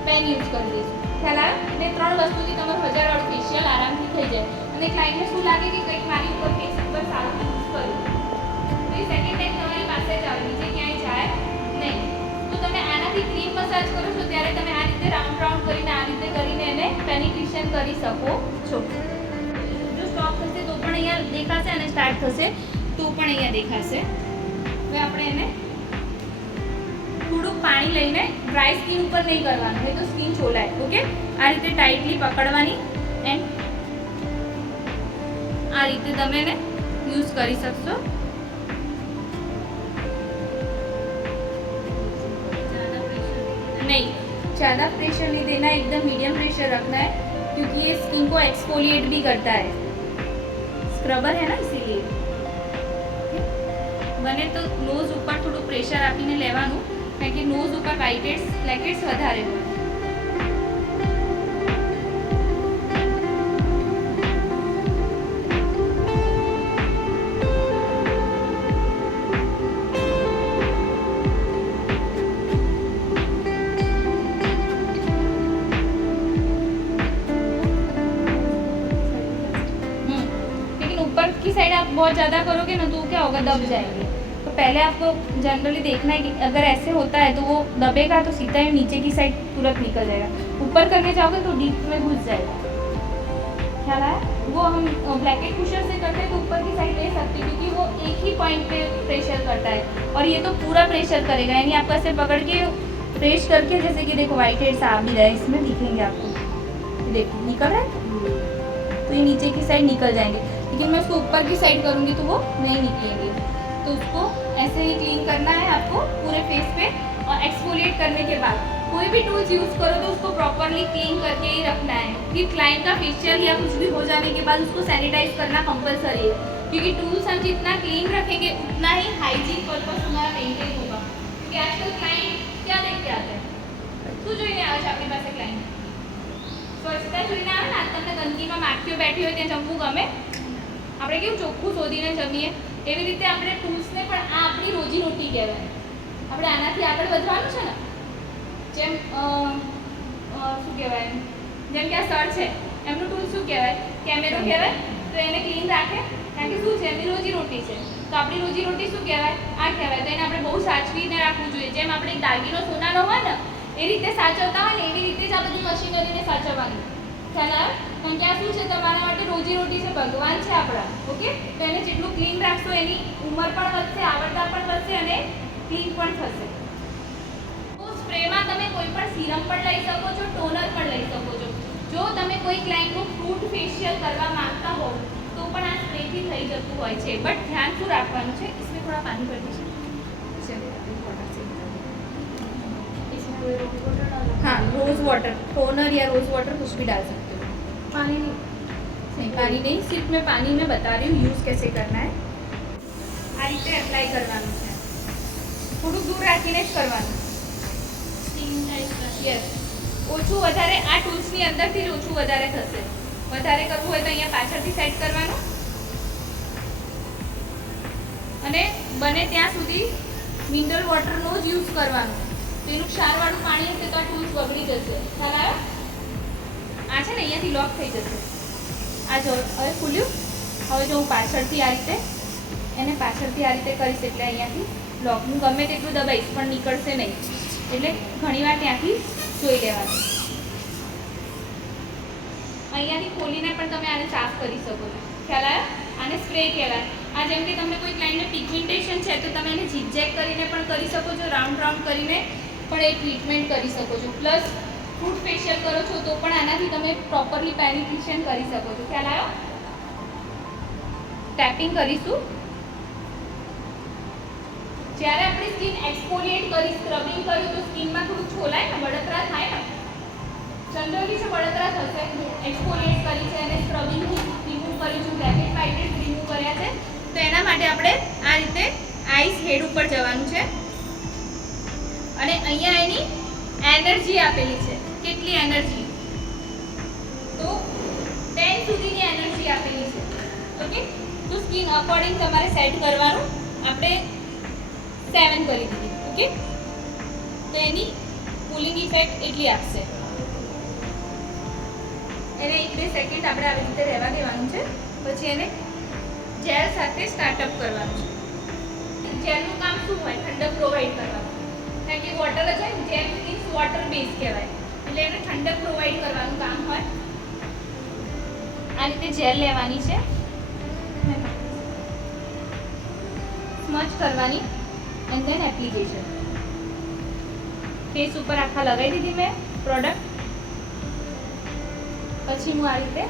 પેન યુઝ કરી દઈશું. ખ્યાલ આવે? એટલે 3 વસ્તુથી તમારું 1000 વાળું ફેશિયલ આરામથી થઈ જાય. અને ક્લાયન્ટને શું લાગે કે કંઈક મારી ઉપર ફેસ ઉપર સારું યુઝ કર્યું, તો એ સેકન્ડ ટાઈમ તમારી પાસે જ આવે, નીચે ક્યાંય જાય નહીં. તો તમે આનાથી ક્રીમ મસાજ કરો છો ત્યારે તમે આ રીતે રાઉન્ડ રાઉન્ડ કરીને આ રીતે કરીને એને પેનિટ્રેશન કરી શકો છો. જો સ્ટોપ થશે તો પણ અહીંયા દેખાશે અને સ્ટાર્ટ થશે તો પણ અહીંયા દેખાશે. હવે આપણે એને થોડુંક પાણી લઈને, ડ્રાય સ્કિન ઉપર નહીં કરવાનું, એ તો સ્કિન ચોલાય. ઓકે, આ રીતે ટાઈટલી પકડવાની એન્ડ આ રીતે તમે એને યુઝ કરી શકશો. नहीं, ज़्यादा प्रेशर नहीं देना है, एकदम मीडियम प्रेशर रखना है, क्योंकि ये स्किन को एक्सफोलिएट भी करता है. स्क्रबर है ना, इसीलिए बने तो नोज ऊपर थोड़ું પ્રેશર આપીને લેવાનું, કારણ કે નોઝ ઉપર વ્હાઇટ હેડ્સ, બ્લેક હેડ્સ વધારે હોય. की साइड आप बहुत ज़्यादा करोगे ना तो क्या होगा, दब जाएंगे. तो पहले आपको जनरली देखना है कि अगर ऐसे होता है तो वो दबेगा तो सीधा ही नीचे की साइड तुरंत निकल जाएगा. ऊपर करने जाओगे तो डीप में घुस जाएगा. ख्याल आया? वो हम ब्लैकेट पुशर से करते हैं तो ऊपर की साइड ले सकते हैं, क्योंकि वो एक ही पॉइंट पे प्रेशर करता है, और ये तो पूरा प्रेशर करेगा. यानी आपको ऐसे पकड़ के प्रेस करके, जैसे कि देखो व्हाइट हेड्स आ भी रहा है, इसमें दिखेंगे आपको, देखो निकल रहा है, तो ये नीचे की साइड निकल जाएंगे. लेकिन मैं उसको ऊपर की साइड करूँगी तो वो नहीं निकलेंगे. तो उसको ऐसे ही क्लीन करना है आपको पूरे फेस पे. और एक्सफोलिएट करने के बाद कोई भी टूल्स यूज़ करो तो उसको प्रॉपरली क्लीन करके ही रखना है. फिर क्लाइंट का फेशियल या कुछ भी हो जाने के बाद उसको सैनिटाइज करना कंपलसरी है, क्योंकि टूल्स हम जितना क्लीन रखेंगे उतना ही हाइजीन पर्पस हमारा मेंटेन होगा. क्योंकि आजकल क्लाइंट क्या देख के आते हैं, શું જોઈને આવે છે આપણી પાસે ક્લાइंट? સ્વચ્છતા જોઈને આવે ને. તમને ગંદકીમાં માખીઓ બેઠી હોય ત્યાં જમવું ગમે? આપણે કેવું ચોખ્ખું શોધીને જમીએ, એવી રીતે આપણે ટૂલ્સને પણ આ આપણી રોજીરોટી કહેવાય. આપણે આનાથી આગળ વધવાનું છે ને. જેમ શું કહેવાય, જેમ કે આ સર છે, એમનું ટૂલ શું કહેવાય? કેમેરો કહેવાય. તો એને ક્લીન રાખે, કારણ કે શું છે, એમની રોજીરોટી છે. તો આપણી રોજીરોટી શું કહેવાય? આ કહેવાય. તો એને આપણે બહુ સાચવીને રાખવું જોઈએ. જેમ આપણે એક દાગીનો સોનાનો હોય ને એ રીતે સાચવતા હોય ને, એવી રીતે જ આ બધી મશીનરીને સાચવવાની. ખ્યાલ આવે? કારણ કે આ શું છે, તમારા માટે રોજીરોટી છે, ભગવાન છે આપણા. ઓકે, તો એને જેટલું ક્લીન રાખશો એની ઉંમર પણ વધશે, આવડતા પણ વધશે અને ક્લીન પણ થશે. તો સ્પ્રેમાં તમે કોઈ પણ સિરમ પણ લઈ શકો છો, ટોનર પણ લઈ શકો છો. જો તમે કોઈ ક્લાયન્ટનું ફ્રૂટ ફેશિयल કરવા માંગતા હો તો પણ આ સ્પ્રેથી થઈ જતું હોય છે. બટ ધ્યાન શું રાખવાનું છે, इसमें थोड़ा पानी भर दीजिए. हाँ, रोज़ वाटर, टोनर या रोज़ वाटर कुछ भी डाल सकते हो. पानी नहीं पानी नहीं, सिर्फ मैं पानी में बता रही हूँ यूज़ कैसे करना है। आ रीते एप्लाय करवानुं છે, થોડું દૂર રાખીને જ કરવાનું। स्टीम टाइप का યસ, ઓછું વધારે આ ટૂલ્સની અંદરથી જ ઓછું વધારે થશે। વધારે કરવું હોય તો અહીંયા પાછળથી સેટ કરવાનું અને બને ત્યાં સુધી મિનરલ વોટરનો જ યુઝ કરવાનો। તેનું ક્ષારવાળું પાણી હશે તો આ ટૂલ્સ બગડી જશે, ખ્યાલ આવ્યો? આ છે ને અહીંયાથી લોક થઈ જશે। આ જો હવે ખુલ્યું। હવે જો હું પાછળથી આ રીતે એને પાછળથી આ રીતે કરીશ એટલે અહીંયાથી લોક, હું ગમે તેટલું દબાઈશ પણ નીકળશે નહીં, એટલે ઘણીવાર ત્યાંથી જોઈ લેવાનું। અહીંયાથી ખોલીને પણ તમે આને સાફ કરી શકો છો, ખ્યાલ આવ્યો? આને સ્પ્રે કહેવાય। આ જેમ કે તમને કોઈ ક્લાયન્ટને પિગમેન્ટેશન છે તો તમે એને ઝિગઝેગ કરીને પણ કરી શકો છો, રાઉન્ડ રાઉન્ડ કરીને પણ એ ટ્રીટમેન્ટ કરી શકો છો। પ્લસ ફૂટ ફેશિયલ કરો છો તો પણ આનાથી તમે પ્રોપરલી પેનિટ્રેશન કરી શકો છો, ખ્યાલ આવ્યો? ટેપિંગ કરીશું। જ્યારે આપણે સ્કિન એક્સફોલિએટ કરી, સ્ક્રબિંગ કર્યું તો સ્કિનમાં થોડું છોલાય ને, બળતરા થાય ને, જનરલી છે બળતરા થશે। એક્સફોલિએટ કરી છે અને સ્ક્રબિંગ રિમૂવ કર્યું છે, બ્લેક એન્ડ વ્હાઇટ રિમૂવ કર્યા છે, તો એના માટે આપણે આ રીતે આઈસ હેડ ઉપર જવાનું છે અને અહીંયા એની એનર્જી આપેલી છે। કેટલી એનર્જી? તો 10 સુધીની એનર્જી આપેલી છે। ઓકે, તો સ્કિન અકોર્ડિંગ તમારે સેટ કરવાનું। આપણે 7 કરી દીધી। ઓકે, તો એની કુલિંગ ઇફેક્ટ એટલી આપશે। એને 1-2 સેકન્ડ આપણે આવી રીતે રહેવા દેવાનું છે, પછી એને જેલ સાથે સ્ટાર્ટઅપ કરવાનું છે। જેલનું કામ શું હોય? ઠંડક પ્રોવાઈડ કરવાનું, કારણ કે વોટર જ હોય, જેલ મીન્સ વોટર બેઝ કહેવાય, એટલે એને ઠંડક પ્રોવાઈડ કરવાનું કામ હોય। આ રીતે જેલ લેવાની છે, સ્મચ કરવાની એન્ડ ધેન એપ્લિકેશન। ફેસ ઉપર આખા લગાવી દીધી મેં પ્રોડક્ટ। પછી હું આ રીતે,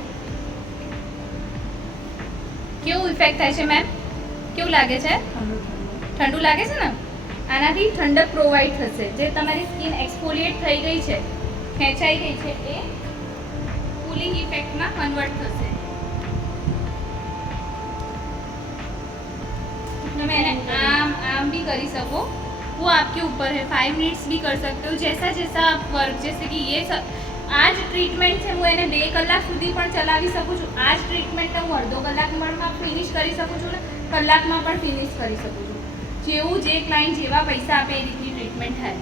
કેવું ઇફેક્ટ થાય છે મેમ? કેવું લાગે છે? ઠંડુ લાગે છે ને? આનાથી ઠંડક પ્રોવાઈડ થશે। જે તમારી સ્કિન એક્સફોલિએટ થઈ ગઈ છે, ખેંચાઈ ગઈ છે, એ કુલિંગ ઇફેક્ટમાં કન્વર્ટ થશે। તમે એને आम भी कर सको, वो आपके ऊपर है। 5 मिनट्स भी कर सकते हो, जैसा जैसा आप वर्क, जैसे कि ये आज ट्रीटमेंट है હું એને 2 કલાક સુધી પણ ચલાવી શકું છું। આ જ ટ્રીટમેન્ટને હું અડધો કલાકમાં ફિનિશ કરી શકું છું ને કલાકમાં પણ ફિનિશ કરી શકું છું। જેવું જે ક્લાયન્ટ જેવા પૈસા આપે એ રીતની ટ્રીટમેન્ટ થાય।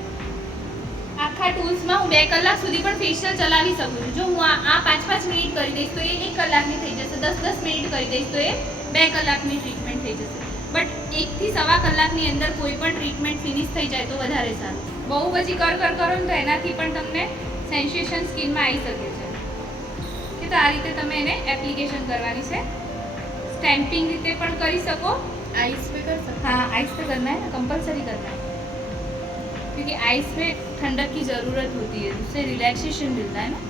આખા ટૂલ્સમાં હું 2 કલાક સુધી પણ ફેશિયલ ચલાવી શકું છું। જો હું આ 5-5 મિનિટ કરી દઈશ તો એ 1 કલાકની થઈ જશે, 10-10 મિનિટ કરી દઈશ તો એ 2 કલાકની ટ્રીટમેન્ટ થઈ જશે। બટ 1 થી સવા કલાકની અંદર કોઈ પણ ટ્રીટમેન્ટ ફિનિશ થઈ જાય તો વધારે સારું। બહુ પછી કરો ને તો એનાથી પણ તમને સેન્સેશન સ્કિનમાં આવી શકે છે કે તો આ રીતે તમે એને એપ્લિકેશન કરવાની છે। स्टैंपिंग रीते पण करी सको, आइस पे कर सकते। हाँ, आइस पे करना है ना, कंपलसरी करना है, क्योंकि आइस में ठंडक की ज़रूरत होती है, उससे रिलैक्सेशन मिलता है ना।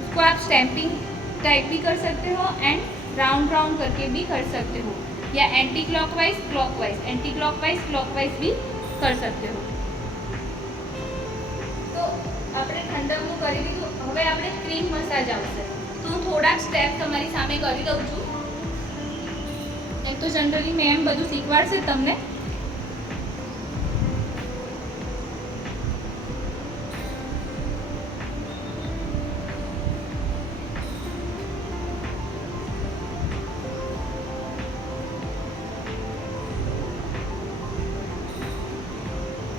उसको आप स्टैंपिंग टाइप भी कर सकते हो एंड राउंड राउंड करके भी कर सकते हो, या एंटी क्लॉकवाइज क्लॉकवाइज भी कर सकते हो। तो આપણે ઠંડકનું કરી દીધું, હવે આપણે ક્રીમ મસાજ આવશે। તો હું થોડાક સ્ટેપ તમારી સામે કરી દઉં છું। એમ તો જનરલી મેમ બધું શીખવાડશે તમને।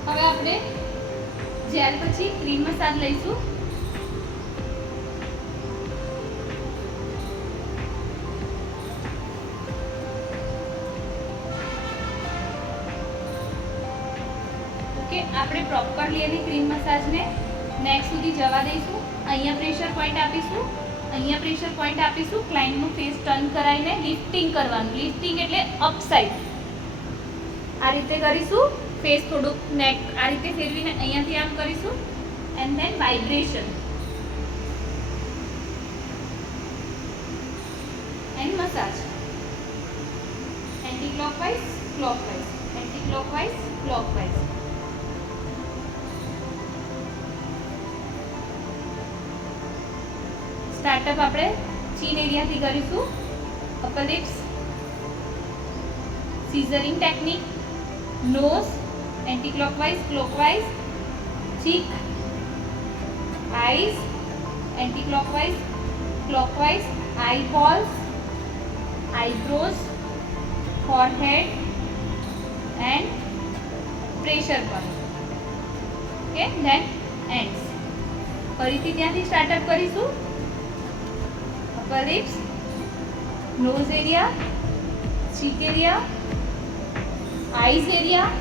હવે આપણે જેલ પછી ક્રીમ મસાજ લઈશું। ઓકે, આપણે પ્રોપરલી એની ક્રીમ મસાજને નેક સુધી જવા દઈશું। અહીંયા પ્રેશર પોઈન્ટ આપીશું, અહીંયા પ્રેશર પોઈન્ટ આપીશું। ક્લાયન્ટનું ફેસ ટર્ન કરાવીને લિફ્ટિંગ કરવાનું। લિફ્ટિંગ એટલે અપ સાઈડ આ રીતે કરીશું। फेस थोड़ुं नेक आ रीते फेरवीने अहींयाथी आम करीशुं and then vibration and massage. Anti clockwise anti clockwise start up આપણે ચીન એરિયાથી કરીશું. Upper lips, scissoring technique, nose anti clockwise clockwise, cheek, eyes anti clockwise clockwise, eye holes, eyebrows, forehead and pressure point. Okay, then ends. ફરીથી ત્યાંથી start up કરીશું. Upper lips, nose area, cheek area, eyes area,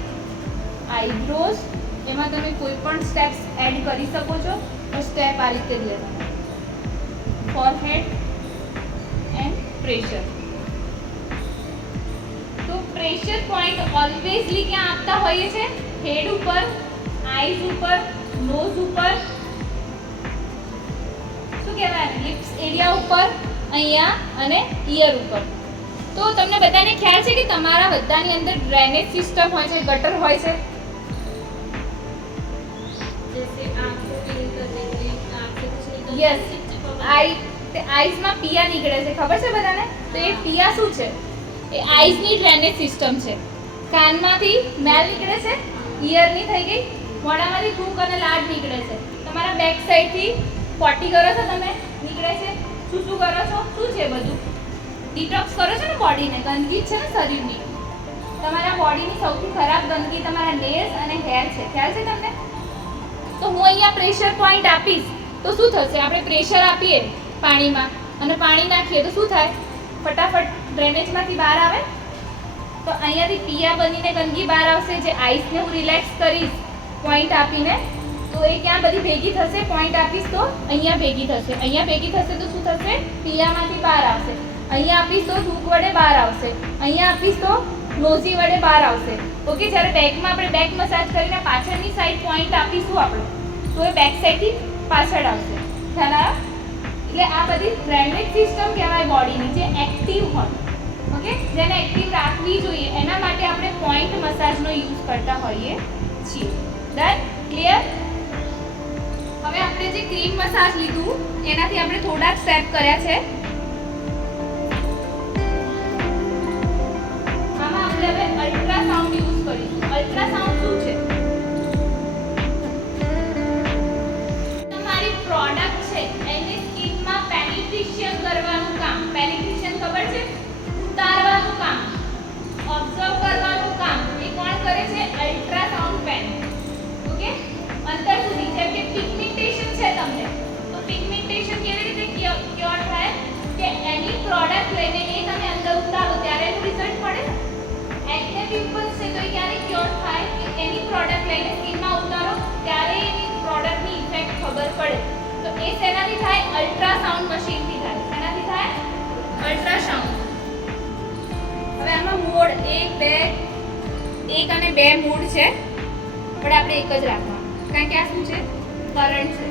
eyebrows. એમાં તમે કોઈ પણ steps add કરી શકો છો. તો સ્ટેપ આ રીતે લેવાના. Forehead and pressure. તો પ્રેશર પોઈન્ટ ઓલવેઝલી ક્યાં આપતા હોઈએ છે? હેડ ઉપર, આઈઝ ઉપર, નોઝ ઉપર, શું કહેવાય, લિપ્સ એરિયા ઉપર, અહીંયા અને ઈયર ઉપર. તો તમને બધાને ખ્યાલ છે કે તમારા બધાની અંદર ડ્રેનેજ સિસ્ટમ હોય છે, ગટર હોય છે. जैसे आपको फील कर देंगे आपसे कुछ निकल યસ, આઈઝમાં પિયા નીકળે છે, ખબર છે બધાને? તો એ પિયા શું છે? એ આઈઝની ડ્રેનેજ સિસ્ટમ છે. કાનમાંથી મેલ નીકળે છે, ઈયરની થઈ ગઈ, મોઢામાંથી થૂંક અને લાળ નીકળે છે. તમારા બેક સાઈડથી પોટી કરો છો તમે, નીકળે છે. શું કરો છો? શું છે બધું? ડિટોક્સ કરો છો ને બોડીને, ગંદકી છે ને શરીરની. તમારા બોડીની સૌથી ખરાબ ગંદકી તમારા નેલ્સ અને હેર છે. ખ્યાલ છે તમને? તો હું અહીંયા પ્રેશર પોઈન્ટ આપીશ તો શું થશે? આપણે પ્રેશર આપીએ પાણીમાં અને પાણી નાખીએ તો શું થાય? ફટાફટ ડ્રેનેજમાંથી બહાર આવે. તો અહીંયાથી પિયા બનીને ગંદકી બહાર આવશે. જે આઈસને હું રિલેક્સ કરીશ પોઈન્ટ આપીને, તો એ ક્યાં બધી ભેગી થશે? પોઈન્ટ આપીશ તો અહીંયા ભેગી થશે. અહીંયા ભેગી થશે તો શું થશે? પિયામાંથી બહાર આવશે. અહીંયા આપીશ તો થૂક વડે બહાર આવશે. અહીંયા આપીશ તો નોઝી વડે બહાર આવશે. ઓકે, જ્યારે બેકમાં આપણે બેક મસાજ કરીને પાછળની સાઈડ પોઈન્ટ આપીશું આપણે, તો એ બેક સાઈડથી પાછળ આવશે. ખ્યાલ આવ્યો? એટલે આ બધી ડ્રેનેજ સિસ્ટમ કહેવાય બોડીની, જે એક્ટિવ હોય. ઓકે, જેને એક્ટિવ રાખવી જોઈએ એના માટે આપણે પોઈન્ટ મસાજનો યુઝ કરતા હોઈએ છીએ. ડન? ક્લિયર? હવે આપણે જે ક્રીમ મસાજ લીધું એનાથી આપણે થોડા જ સ્ટેપ કર્યા છે. આમાં આપણે હવે અલ્ટ્રાસાઉન્ડ યુઝ કરીશું. અલ્ટ્રાસાઉન્ડ શું છે? તમારી પ્રોડક્ટ છે એને સ્કિનમાં પેનિટ્રેશન કરવાનું કામ. પેનિટ્રેશન ખબર છે? ઉતારવાનું કામ, ઓબ્ઝર્વ કરવાનું કામ એ કોણ કરે છે? Ultrasound pen. ઓકે, અંતર સુધી. જેમ કે પિગમેન્ટેશન છે તમને, તો પિગમેન્ટેશન કેવી રીતે ક્યોર થાય? કે એની પ્રોડક્ટ લઈને એ તમે અંદર ઉતારો ત્યારે એનું રિઝલ્ટ મળે. એક્ને પિમ્પલ્સ છે તો એ ક્યારે ક્યોર થાય? કે એની પ્રોડક્ટ લઈને સ્કિનમાં ઉતારો ત્યારે એની પ્રોડક્ટની ઇફેક્ટ ખબર પડે. તો એ શેનાથી થાય? અલ્ટ્રાસાઉન્ડ મશીનથી થાય. શેનાથી થાય? અલ્ટ્રાસાઉન્ડ. હવે આમાં મોડ 1 અને 2 મોડ છે, પણ આપણે એક જ રાખવાનું, કારણ કે આ શું છે? કરંટ છે.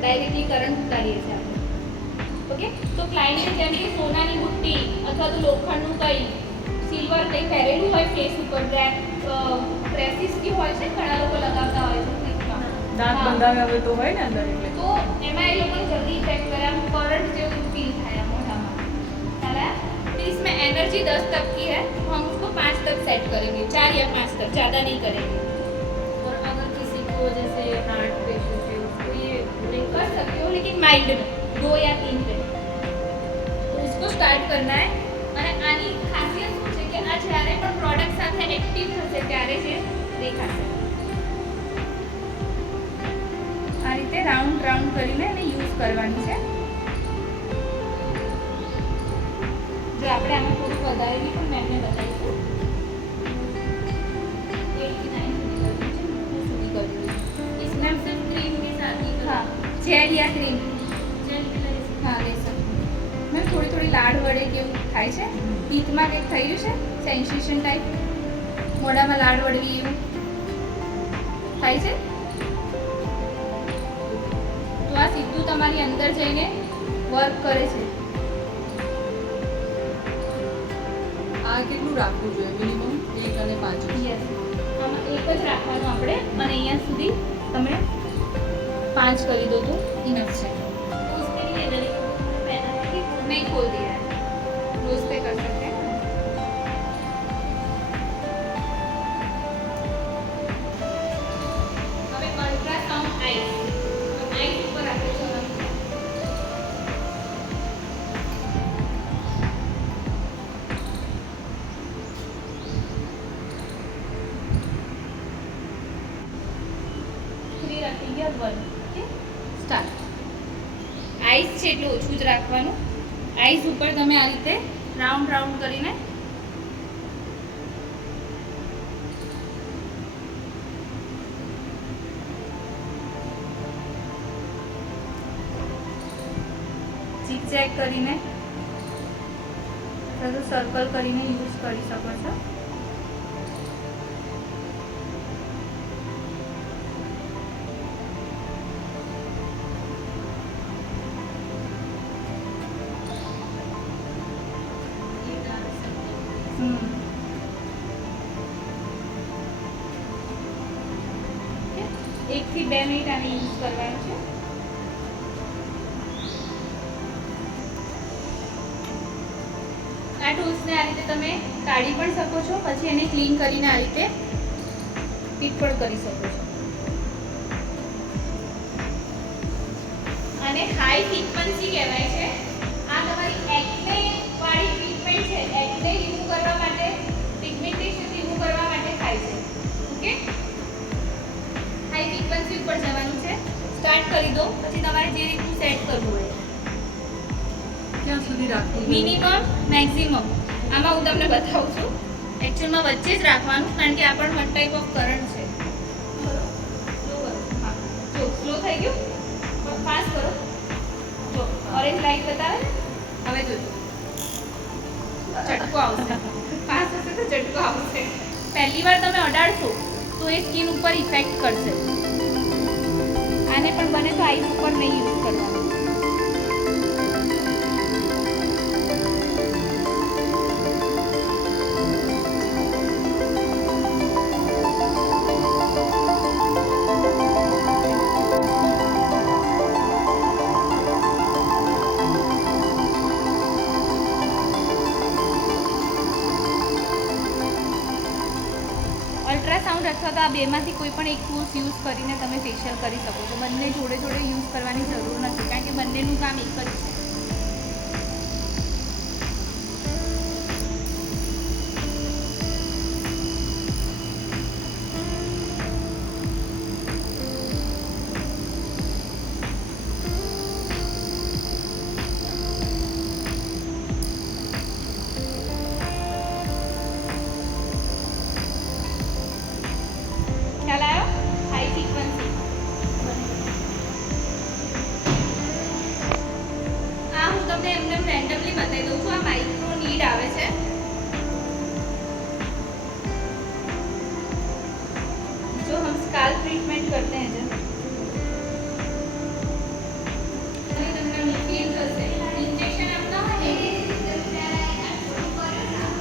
ડાયરેક્ટલી કરંટ ઉતારીએ છીએ આપણે. ઓકે, તો ક્લાયન્ટે જેમ કે સોનાની બુટ્ટી અથવા તો લોખંડનું કંઈ સિલ્વર કંઈ પહેરેલું હોય ફેસ ઉપર, પ્રેસિસ કે હોય છે, ઘણા લોકો લગાવતા હોય છે ક્લિપમાં. દાંત બંધાવ્યા હોય તો હોય ને અંદર, એટલે તો એમાં એ લોકોને જલ્દી ઇફેક્ટ કરે, આમ करंट જેવું फील થાય મોઢામાં. ખ્યાલ आया? तो इसमें एनर्जी 10 तक की है, तो हम उसको 5 तक सेट करेंगे, 4 या 5 तक, ज़्यादा नहीं करेंगे. और अगर किसी को जैसे हार्ट पेशेंट है उसको ये नहीं कर सकते हो लेकिन माइल्ड में 2 या 3 पे. तो इसको स्टार्ट करना है. અને આની ખાસિયત શું છે કે આ જ્યારે પણ પ્રોડક્ટ સાથે એક્ટિવ થશે ત્યારે જે દેખાશે. આ રીતે રાઉન્ડ કરીને એને યુઝ કરવાની છે. જો આપણે આમાં થોડું વધારેલી પણ મેમને બતાવીશું. 8 થી 9 સુધી કરવું છે. इसमें हम सिर्फ क्रीम के साथ ही हाँ, जेल या क्रीम जेल भी ले सकते हाँ ले सकते. મેમ થોડી લાડ વડે કેવું થાય છે? ટીથમાં કંઈક થઈ રહ્યું છે? Sensation type? મોઢામાં લાડ વળવી એવું થાય છે? તો આ સીધું તમારી અંદર જઈને વર્ક કરે છે. આ કેટલું રાખવું જોઈએ? મિનિમમ 1 અને 5. યસ, આમાં એક જ રાખવાનું આપણે, અને અહીંયા સુધી તમે 5 કરી દો તો ઇનફ છે. तो उसमें नहीं है नहीं खोल दिया है, क्लोज पे कर सकते हैं। હવે અલ્ટ્રાસાઉન્ડ આઈસ ઉપર આપણે જોવાનું છે। થ્રી રાખી ગયા 1 ઓકે સ્ટાર્ટ। આઈસ છે એટલે ઓછું જ રાખવાનું। આઈસ ઉપર તમે આ રીતે રાઉન્ડ રાઉન્ડ કરીને ઝિગઝેગ કરીને અથવા તો સર્કલ કરીને યુઝ કરી શકો છો। एक થી 2 મિનિટ આને યુઝ કરવાનું છે। આ ટૂલ્સને આ રીતે તમે કાઢી પણ શકો છો, પછી એને ક્લીન કરીને આ રીતે પીક પણ કરી શકો છો। આને હાઈ ફ્રીક્વન્સી કહેવાય છે। આ તમારી એક્ને વાળી ટ્રીટમેન્ટ છે, એક્ને રિમૂવ કરવા માટે, પિગમેન્ટેશન રિમૂવ કરવા માટે થાય છે। ઓકે, હાઈ ફ્રીક્વન્સી ઉપર જવાનું છે। સ્ટાર્ટ કરી દો, પછી તમારે જે રીતનું સેટ કરવું હોય ક્યાં સુધી રાખવું? મિનિમમ મેક્સિમમ આમાં હું તમને બતાવું છું। એકચ્યુઅલમાં વચ્ચે જ રાખવાનું, કારણ કે આ પણ વન ટાઈપ ઓફ કરંટ છે। સ્લો કરો, હા જો સ્લો થઈ ગયું, ફાસ્ટ કરો। જો ઓરેન્જ લાઈટ બતાવે ને, હવે જોજો ઝટકો આવશે। ફાસ્ટ હશે તો ઝટકો આવશે। પહેલી વાર તમે અડાડશો તો એ સ્કિન ઉપર ઇફેક્ટ કરશે। આને પણ બને તો આઈસ ઉપર નહીં યુઝ કરવાનું। અલ્ટ્રાસાઉન્ડ અથવા તો આ બેમાંથી કોઈ પણ એક ટૂલ્સ યુઝ કરીને તમે ફેશિયલ કરી શકો છો। બંને જોડે જોડે યુઝ કરવાની જરૂર નથી, કારણ કે બંનેનું કામ એક જ છે। ખ્યાલ આવ્યો? High frequency. આ હું તમને એમને રેન્ડમલી બતાવી દઉં છું। આ માઇક્રો નીડ આવે છે। जो हम स्काल्प ट्रीटमेंट करते हैं जब તમને ફીલ થશે ઇન્જેક્શન આપતા હોય ને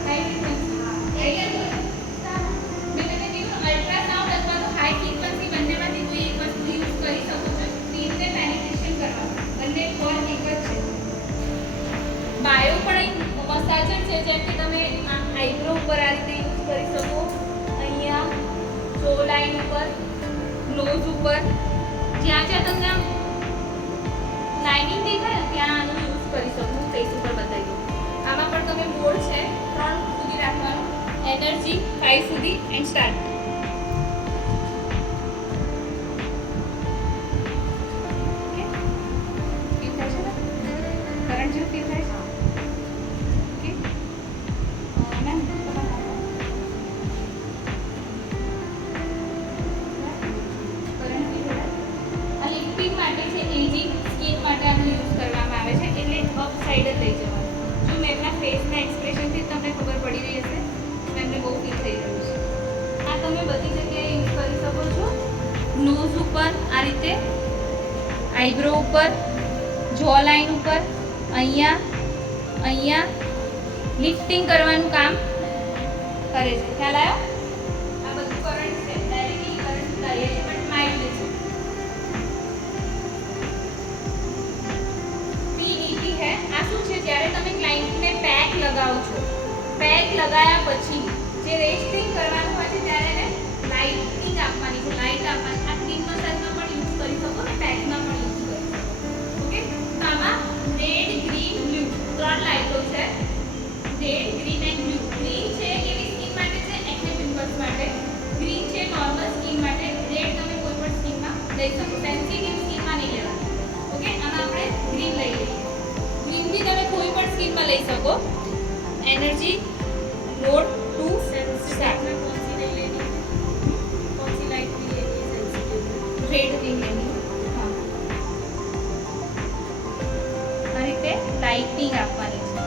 હાઈ ફ્રીક્વન્સી અલ્ટ્રાસાઉન્ડ અથવા તો હાઈ ફ્રીક્વન્સી બંનેમાંથી કોઈ એક વસ્તુ યુઝ કરી શકો છો સ્કિનને પેનિટ્રેશન કરવા। બંને કોર એક જ છે। બાયો પણ એક મસાજર છે, જેમ કે તમે આઈબ્રો ઉપર આ રીતે યુઝ કરી શકો, અહીંયા જો લાઈન ઉપર, નોઝ ઉપર, જ્યાં જ્યાં તમને આમ લાઇનિંગ દેખાય ને ત્યાં આનો યુઝ કરી શકો। હું ફેસ ઉપર બતાવી દઉં। આમાં પણ તમે મોડ છે 3 સુધી રાખવાનું, એનર્જી 5 સુધી એન્ડ સ્ટાર્ટ। કરંટ જેવું ફીલ થાય છે? ઓકે મેમ આ લિફ્ટિંગ માટે છે, એજિંગ સ્કિન માટે આનો યુઝ કરવામાં આવે છે, એટલે અપ સાઈડ જ લઈ જવાનું। જો મેમના ફેસના એક્સપ્રેશનથી તમને ખબર પડી રહી હશે, મેમને બહુ ફીલ થઈ રહ્યું છે। આ તમે બધી જગ્યાએ યુઝ કરી શકો છો। નોઝ ઉપર આ રીતે, આઈબ્રો ઉપર, જો લાઈન ઉપર, અહીંયા લિફ્ટિંગ કરવાનું કામ કરે છે। ખ્યાલ આવ્યો? આ બધું કરંટ છે, ડાયરેક્ટલી કરંટ કરીએ છીએ પણ માઇલ્ડ છે। PDT है। આ શું છે? છે જ્યારે તમે ક્લાયન્ટને પેક લગાવો છો, પેક લગાયા પછી જે રેસ્ટિંગ કરવાનું હોય છે ત્યારે એને લાઇટિંગ આપવાની છે, લાઇટ આપવાની. આ ક્રીમ મસાજમાં પણ યુઝ કરી શકો ને પેકમાં પણ યુઝ કરી શકો. ઓકે, તો આમાં રેડ, ગ્રીન, બ્લુ 3 લાઇટો છે. Red, green and blue. Green છે કેવી સ્કિન માટે છે? એક્ને પિમ્પલ્સ માટે. ગ્રીન છે નોર્મલ સ્કિન માટે. રેડ તમે કોઈ પણ સ્કિનમાં લઈ શકો, સેન્સિટિવ સ્કિનમાં નહીં લેવાનું. ઓકે, આમાં આપણે ગ્રીન લઈ લઈએ. ગ્રીન બી તમે કોઈ પણ સ્કિનમાં લઈ શકો. एनर्जी मोड 2 सेंसिटिव में कौन सी नहीं लेनी है, कौन सी लाइट भी लेनी है? सेंसिटिव में रेड नहीं लेनी. हाँ, આ રીતે લાઇટિંગ આપવાની છે.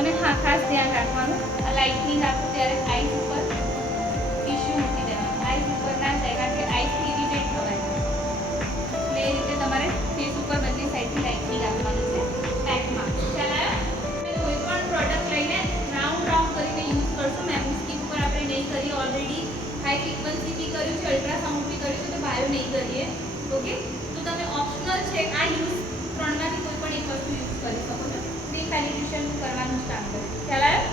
અને હા, ખાસ ધ્યાન રાખવાનું, આ લાઇટિંગ આપો ત્યારે આઈસ ઉપર ટીશ્યુ મૂકી દેવાનું. આઈસ ઉપર ના જાય, કારણ કે આઈસથી ઇરિટેટ થવાય. એટલે એ રીતે તમારે ફેસ ઉપર બધી સાઈડથી લાઇટિંગ આપવાની છે પેકમાં. ખ્યાલ આવ્યો? કોઈ પણ પ્રોડક્ટ લઈને રાઉન્ડ રાઉન્ડ કરીને યુઝ કરશો. મેમની સ્કિન ઉપર આપણે નહીં કરીએ, ઓલરેડી હાઈ ફ્રીક્વન્સી બી કર્યું છે, અલ્ટ્રાસાઉન્ડ બી કર્યું છે, તો બાયો નહીં કરીએ. ઓકે, તો તમે ઓપ્શનલ છે આ યુઝ ત્રણમાંથી કોઈ પણ એક વસ્તુ યુઝ કરી શકો છો. ક્રીમ પેનિટ્રેશન કરવાનું સ્ટાર્ટ કરો. ખ્યાલ આવ્યો?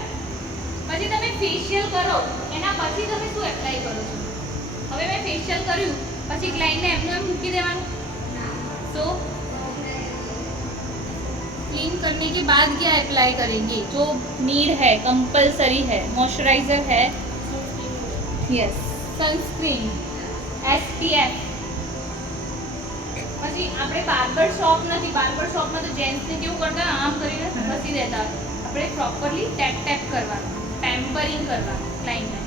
પછી તમે ફેશિયલ કરો, એના પછી તમે શું એપ્લાય કરો છો? હવે મેં ફેશિયલ કર્યું પછી ક્લાયન્ટને એમનું એમ મૂકી દેવાનું. તો क्लीन करने के बाद क्या अप्लाई करेंगे? जो नीड है, कंपलसरी है, मॉइस्चराइजर है, यस, सनस्क्रीन, SPF. પછી આપણે બાર્બર શોપ નથી, બાર્બર શોપમાં તો જેન્ટ્સને કેવું કરતા આમ કરીને ઘસી દેતા. આપણે પ્રોપરલી ટેપ ટેપ કરવાનું, પેમ્પરિંગ કરવાનું ક્લાયન્ટને.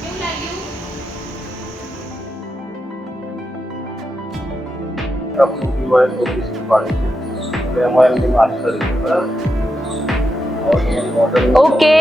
કેવું લાગ્યું? આપણું પીવાય તો બિસ્કિટ પાડી છે એટલે એમાં એમની માસ્ટર છે બરાબર. Model okay.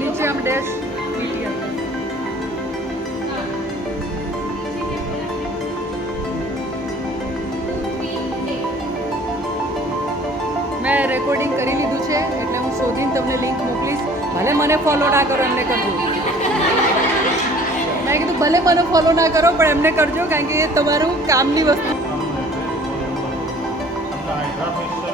નીચે આમ ડેશ મેં રેકોર્ડિંગ કરી લીધું છે એટલે હું શોધીને તમને લિંક મોકલીશ. ભલે મને ફોલો ના કરો, એમને કરજો. મેં કીધું ભલે મને ફોલો ના કરો પણ એમને કરજો, કારણ કે એ તમારું કામની વસ્તુ. Hydra facial